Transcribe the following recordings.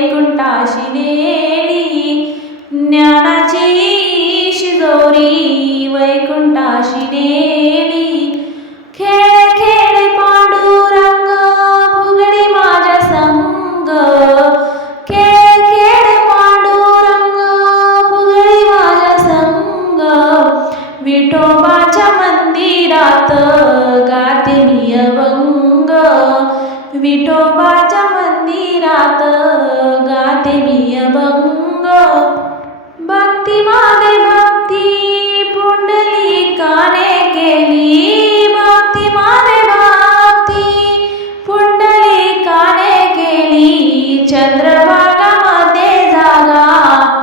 वैकुंठाशी नेली, ज्ञानाची शिदोरी वैकुंठाशी नेली. खेळ खेळ पांडुरंग फुगडी माझ्या संग, खेळ खेळ पांडुरंग फुगडी माझ्या संग. विठोबाच्या मंदिरात गाते मी अभंग, विठोबाच्या मंदिरात गाते मी अभंग. भक्ती मागे भक्ती पुंडलिकाने केली, भक्ती मागे भक्ती पुंडलिकाने केली. चंद्रभागामध्ये जागा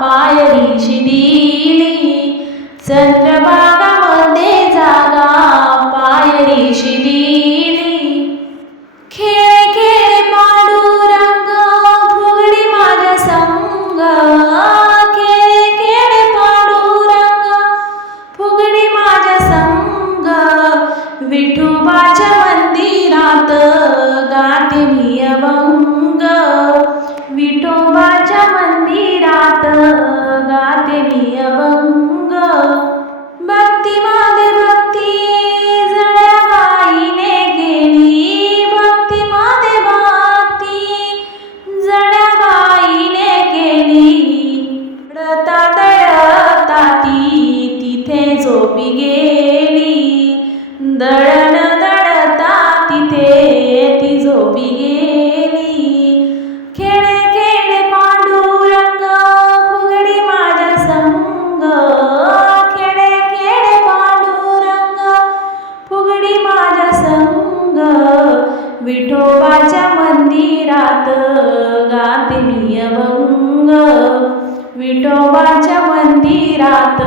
पायरीशी दिली, चंद्रभागामध्ये जागा पायरीशी दिली. खेळ खेळ पांडुरंग फुगडी माझ्या संग, खेळ खेळ पांडुरंग फुगडी माझ्या संग. विठोबाच्या मंदिरात गाते मी अभंग, विठोबाच्या मंदिरात गाते मी अभंग. भक्ती मागे भक्ती जळ्या बाईने केली, भक्ती मागे भक्ती जळ्या बाईने केली. दळता ती तिथे झोपी गेली, दळण दळता तिथे ती झोपी गेली. खेळ खेळ पांडुरंग फुगडी माझ्या संग, खेळ खेळ पांडुरंग फुगडी माझ्या संग. विठोबाच्या मंदिरात गाते मी अभंग, विठोबाच्या मंदिरात